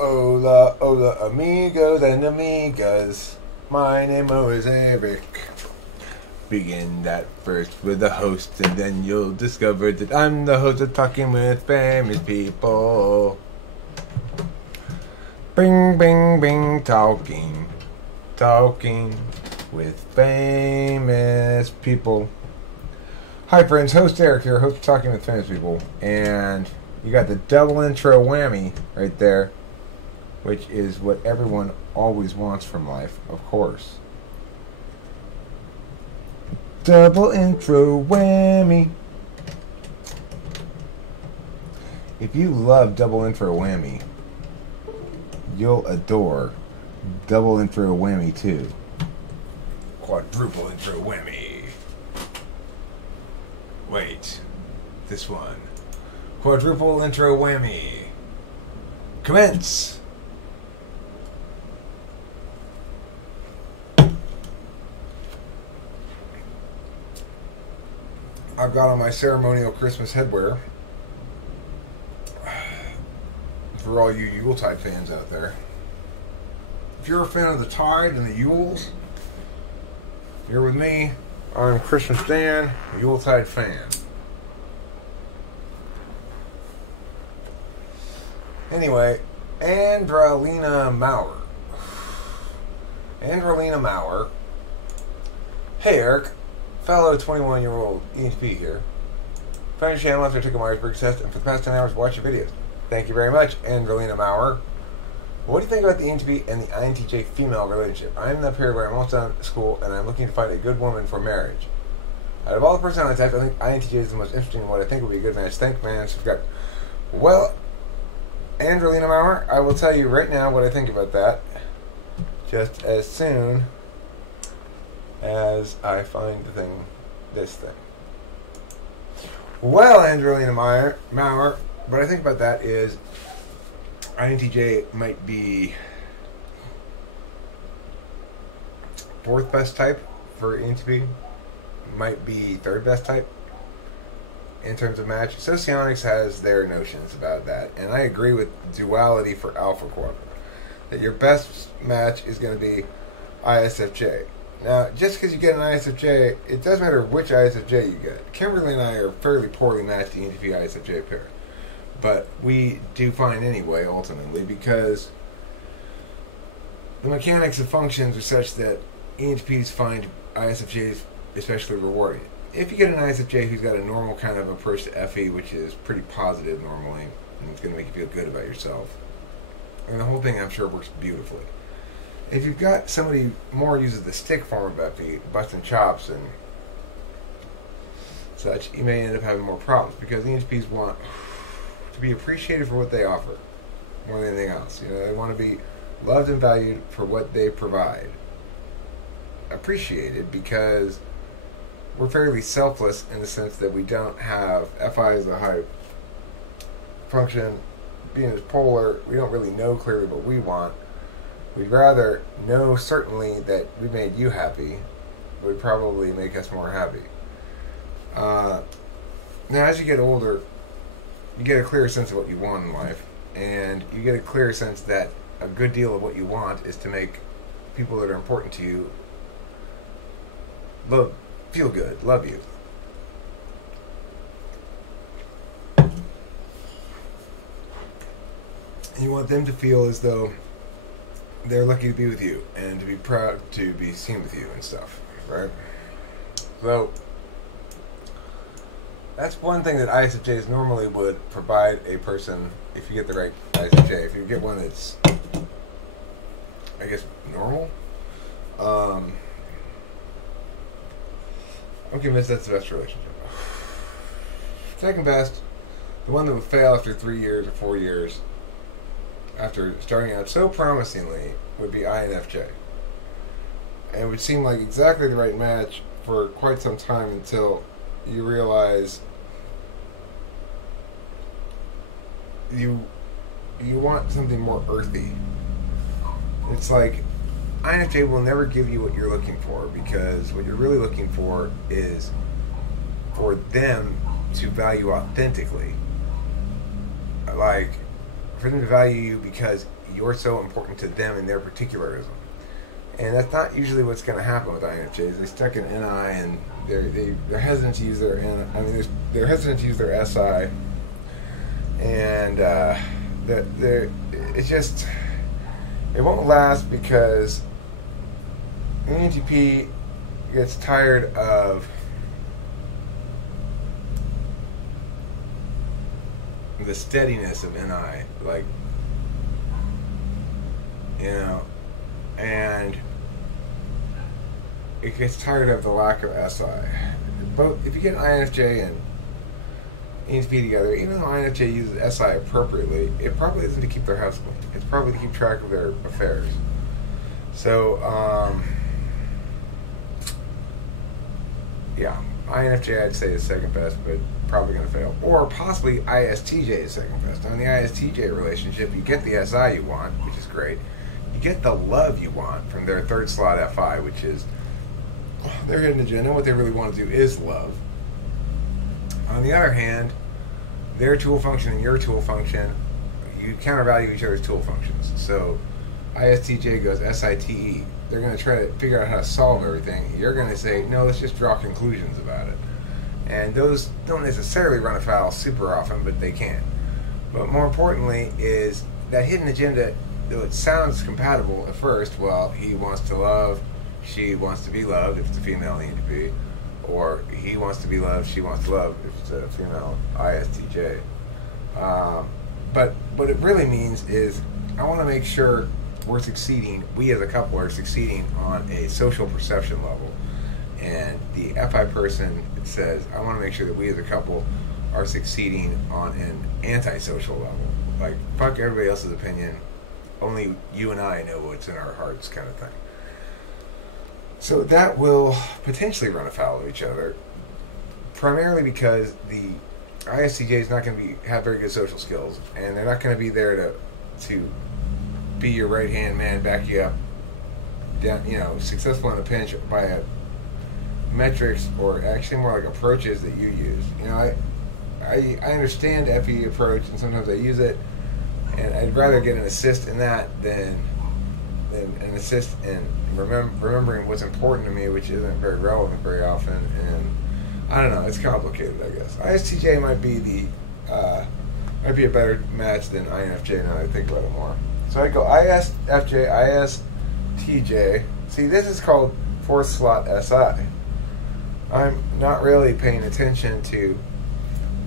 Hola, hola, amigos and amigas. My name is Eric. Begin that first with the host, and then you'll discover that I'm the host of Talking with Famous People. Bing, bing, bing, talking with famous people. Hi friends, host Eric here, host of Talking with Famous People, and you got the double intro whammy right there, which is what everyone always wants from life, of course. Double intro whammy. If you love double intro whammy, you'll adore double intro whammy too. Quadruple intro whammy. Wait, this one. Quadruple intro whammy. Commence! I've got on my ceremonial Christmas headwear. For all you Yuletide fans out there. If you're a fan of the Tide and the Yules, you're with me. I'm Christmas Dan, a Yuletide fan. Anyway, Andrelina Maurer. Andrelina Maurer. Hey Eric, fellow 21-year-old ENTP here. Found your channel after I took a Myers-Briggs test, and for the past 10 hours watched your videos. Thank you very much, Andrelina Maurer. What do you think about the ENTP and the INTJ female relationship? I'm in the period where I'm almost done school and I'm looking to find a good woman for marriage. Out of all the personality types, I think INTJ is the most interesting one. I think would be a good match. Thank man. Subscribe. Well, Andrelina Maurer, I will tell you right now what I think about that. Just as soon as I find this thing. Well, Andrelina Maurer, what I think about that is INTJ might be fourth best type for ENTP, might be third best type in terms of match. Socionics has their notions about that, and I agree with duality for Alpha Quadrant, that your best match is going to be ISFJ. Now, just because you get an ISFJ, it doesn't matter which ISFJ you get. Kimberly and I are fairly poorly matched the ENTP ISFJ pair. But we do fine anyway, ultimately, because the mechanics of functions are such that ENTPs find ISFJs especially rewarding. If you get an ISFJ who's got a normal kind of approach to FE, which is pretty positive normally, and it's going to make you feel good about yourself, and the whole thing, I'm sure, works beautifully. If you've got somebody who more uses the stick form of FE, busting chops and such, you may end up having more problems, because ENTPs want to be appreciated for what they offer more than anything else. You know, they want to be loved and valued for what they provide. Appreciated because we're fairly selfless in the sense that we don't have FI as a high function, being as polar, we don't really know clearly what we want. We'd rather know certainly that we made you happy would probably make us more happy. Now as you get older, you get a clearer sense of what you want in life, and you get a clearer sense that a good deal of what you want is to make people that are important to you feel good, love you. And you want them to feel as though they're lucky to be with you and to be proud to be seen with you and stuff, right? So that's one thing that ISFJs normally would provide a person if you get the right ISFJ. If you get one that's, I guess, normal, I'm convinced that's the best relationship. Second best, the one that would fail after 3 years or 4 years, after starting out so promisingly, would be INFJ. And it would seem like exactly the right match for quite some time until you realize you want something more earthy. It's like INFJ will never give you what you're looking for, because what you're really looking for is for them to value authentically. Like, for them to value you because you're so important to them in their particularism. And that's not usually what's going to happen with INFJs. They stuck in NI and they're hesitant to use their they're hesitant to use their SI, and it won't last because ENTP gets tired of the steadiness of NI, like, and it gets tired of the lack of SI. Both, if you get INFJ and ENTP together, even though INFJ uses SI appropriately, it probably isn't to keep their house clean. It's probably to keep track of their affairs. So, yeah, INFJ I'd say is second best, but probably going to fail. Or possibly ISTJ is second best. On the ISTJ relationship, you get the SI you want, which is great. You get the love you want from their third slot FI, which is their hidden agenda. What they really want to do is love. On the other hand, their tool function and your tool function, you countervalue each other's tool functions. So ISTJ goes SITE. They're going to try to figure out how to solve everything. You're going to say, no, let's just draw conclusions about it. And those don't necessarily run afoul super often, but they can. But more importantly is that hidden agenda, though it sounds compatible at first, well, he wants to love, she wants to be loved if it's a female ENTP, or he wants to be loved, she wants to love if it's a female ISTJ. But what it really means is I want to make sure we're succeeding, we as a couple are succeeding on a social perception level. And the FI person says, I want to make sure that we as a couple are succeeding on an antisocial level. Like, fuck everybody else's opinion. Only you and I know what's in our hearts, kind of thing. So that will potentially run afoul of each other, primarily because the ISTJ is not going to have very good social skills, and they're not going to be there to be your right hand man, back you up, down, successful in a pinch by a metrics or actually more like approaches that you use. I understand FE approach, and sometimes I use it, and I'd rather get an assist in that than an assist in remembering what's important to me, which isn't very relevant very often. And I don't know, it's complicated, I guess. ISTJ might be a better match than INFJ now that I think about it more. So I go ISFJ, ISTJ. See, this is called fourth slot SI. I'm not really paying attention to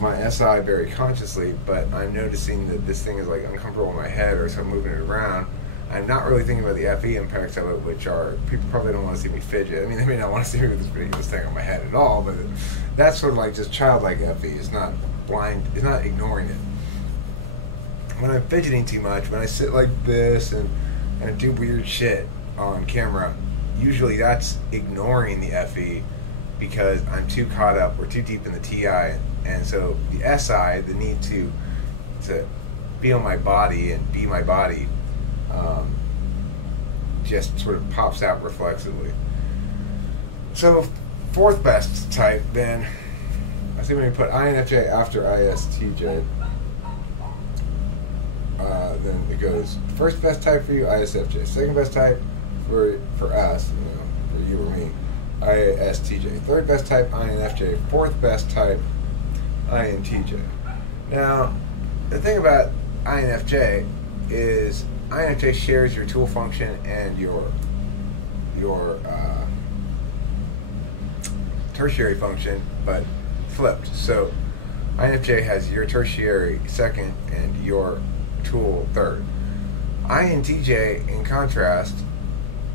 my SI very consciously, but I'm noticing that this thing is like uncomfortable in my head, or so I'm moving it around. I'm not really thinking about the FE impacts of it, which are, people probably don't want to see me fidget. I mean, they may not want to see me with this ridiculous thing on my head at all, but that's sort of like just childlike FE. It's not blind, it's not ignoring it. When I'm fidgeting too much, when I sit like this and do weird shit on camera, usually that's ignoring the FE because I'm too caught up or too deep in the TI. And so the SI, the need to feel my body and be my body, just sort of pops out reflexively. So fourth best type, then I think when we put INFJ after ISTJ, then it goes first best type for you, ISFJ. Second best type for us, for you or me, ISTJ. Third best type, INFJ. Fourth best type, INTJ. Now, the thing about INFJ is INFJ shares your tool function and your tertiary function, but flipped. So INFJ has your tertiary second and your tool third. INTJ, in contrast,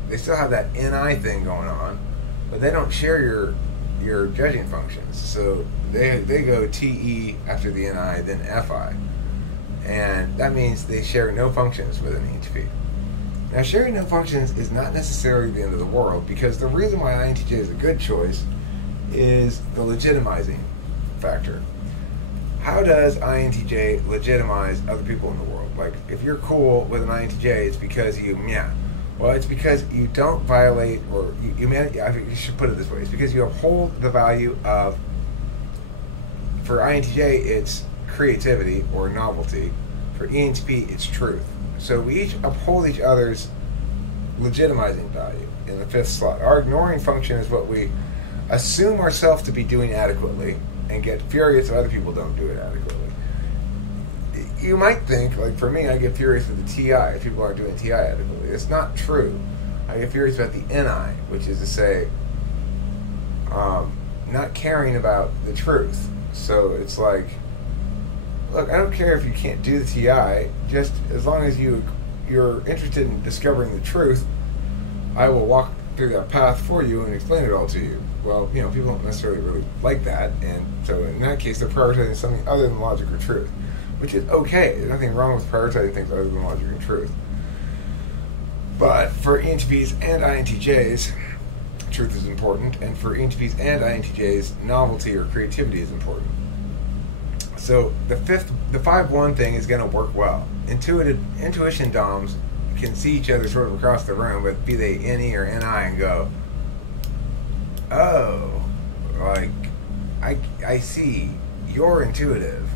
they still have that NI thing going on, but they don't share your judging functions. So they go TE after the NI, then FI. And that means they share no functions with an ENTP. Now, sharing no functions is not necessarily the end of the world, because the reason why INTJ is a good choice is the legitimizing factor. How does INTJ legitimize other people in the world? Like, if you're cool with an INTJ, it's because you well, it's because you don't violate, or I think you should put it this way, it's because you uphold the value of, for INTJ, it's creativity or novelty. For For ENTP, it's truth. So we each uphold each other's legitimizing value in the fifth slot. Our ignoring function is what we assume ourselves to be doing adequately and get furious if other people don't do it adequately. You might think, like for me, I get furious with the TI if people aren't doing TI adequately. It's not true. I get furious about the NI, which is to say, not caring about the truth. So it's like, look, I don't care if you can't do the TI, just as long as you're interested in discovering the truth, I will walk through that path for you and explain it all to you. Well, people don't necessarily really like that, and so in that case, they're prioritizing something other than logic or truth, which is okay. There's nothing wrong with prioritizing things other than logic and truth. But for ENTPs and INTJs, truth is important, and for ENTPs and INTJs, novelty or creativity is important. So the 5-1 thing is going to work well. Intuition DOMs can see each other sort of across the room, but be they NE or NI, and go, oh, like, I see, you're intuitive,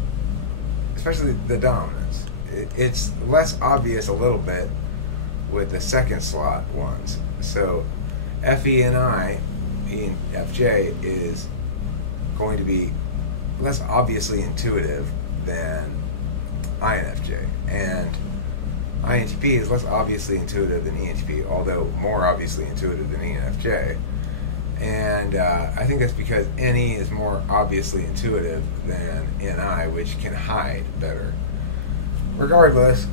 especially the dominance. It's less obvious a little bit with the second slot ones. So FE&I, ENFJ, is going to be less obviously intuitive than INFJ, and INTP is less obviously intuitive than ENTP, although more obviously intuitive than ENFJ. And I think that's because NE is more obviously intuitive than NI, which can hide better. Regardless,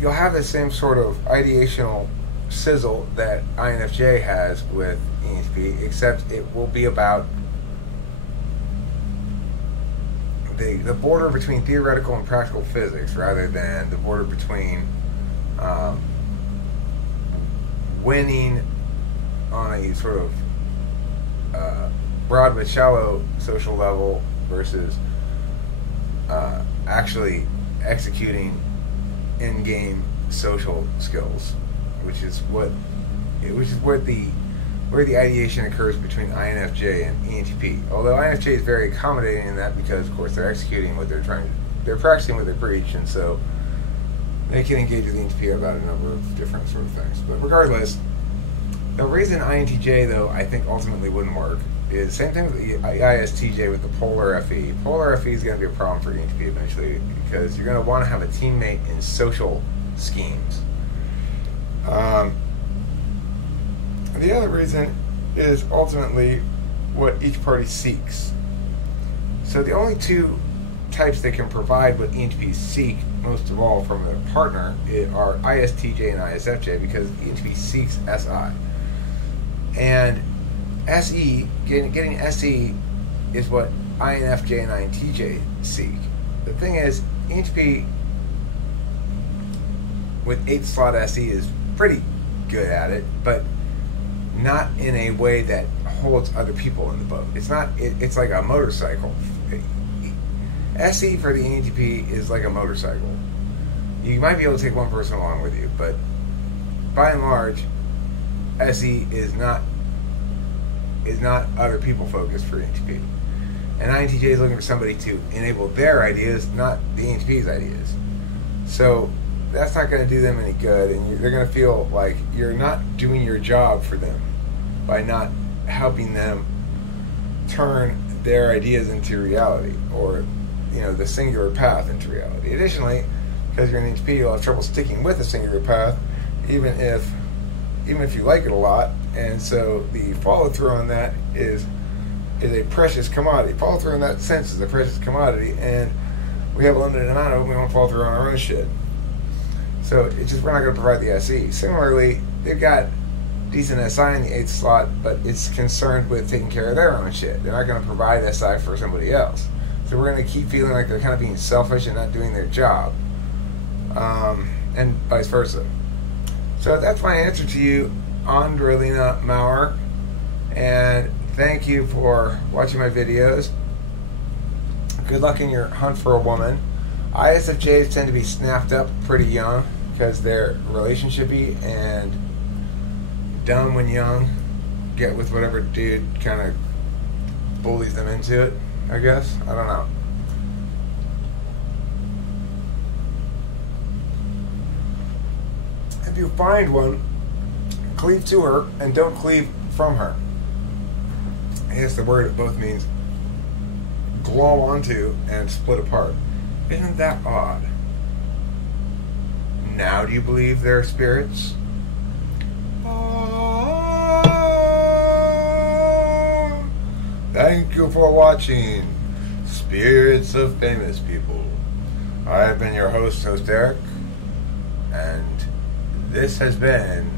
you'll have the same sort of ideational sizzle that INFJ has with ENTP, except it will be about the border between theoretical and practical physics rather than the border between winning on a sort of broad but shallow social level versus actually executing in-game social skills, which is where the ideation occurs between INFJ and ENTP. Although INFJ is very accommodating in that because, of course, they're executing what they're practicing what they preach, and so they can engage with ENTP about a number of different sort of things. But regardless, the reason INTJ, though, I think ultimately wouldn't work is the same thing with the ISTJ with the polar FE. Polar FE is going to be a problem for ENTP eventually because you're going to want to have a teammate in social schemes. The other reason is ultimately what each party seeks. So the only two types that can provide what ENTPs seek most of all from their partner are ISTJ and ISFJ, because ENTP seeks SI. And SE, getting SE is what INFJ and INTJ seek. The thing is, ENTP with 8th slot SE is pretty good at it, but not in a way that holds other people in the boat. It's like a motorcycle. SE for the ENTP is like a motorcycle. You might be able to take one person along with you, but by and large, SE is not other people focused for ENTP. And INTJ is looking for somebody to enable their ideas, not the ENTP's ideas. So that's not going to do them any good, and they're going to feel like you're not doing your job for them by not helping them turn their ideas into reality, or the singular path into reality. Additionally, because you're an ENTP, you'll have trouble sticking with a singular path, even if you like it a lot. And so the follow-through on that is a precious commodity. Follow-through in that sense is a precious commodity, and we have a limited amount of it. We won't follow through on our own shit. So it's just, we're not going to provide the SE. Similarly, they've got decent SI in the 8th slot, but it's concerned with taking care of their own shit. They're not going to provide SI for somebody else. So we're going to keep feeling like they're kind of being selfish and not doing their job, and vice versa. So that's my answer to you, Andrelina Maurer, and thank you for watching my videos. Good luck in your hunt for a woman. ISFJs tend to be snapped up pretty young because they're relationshipy and dumb when young, get with whatever dude kind of bullies them into it, I guess. I don't know. you find one, cleave to her and don't cleave from her. I guess the word both means glom onto and split apart. Isn't that odd? Now do you believe they're spirits? Thank you for watching Spirits of Famous People. I have been your host Eric, and this has been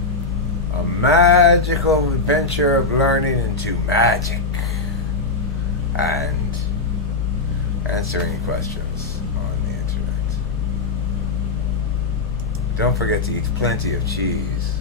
a magical adventure of learning into magic and answering questions on the internet. Don't forget to eat plenty of cheese.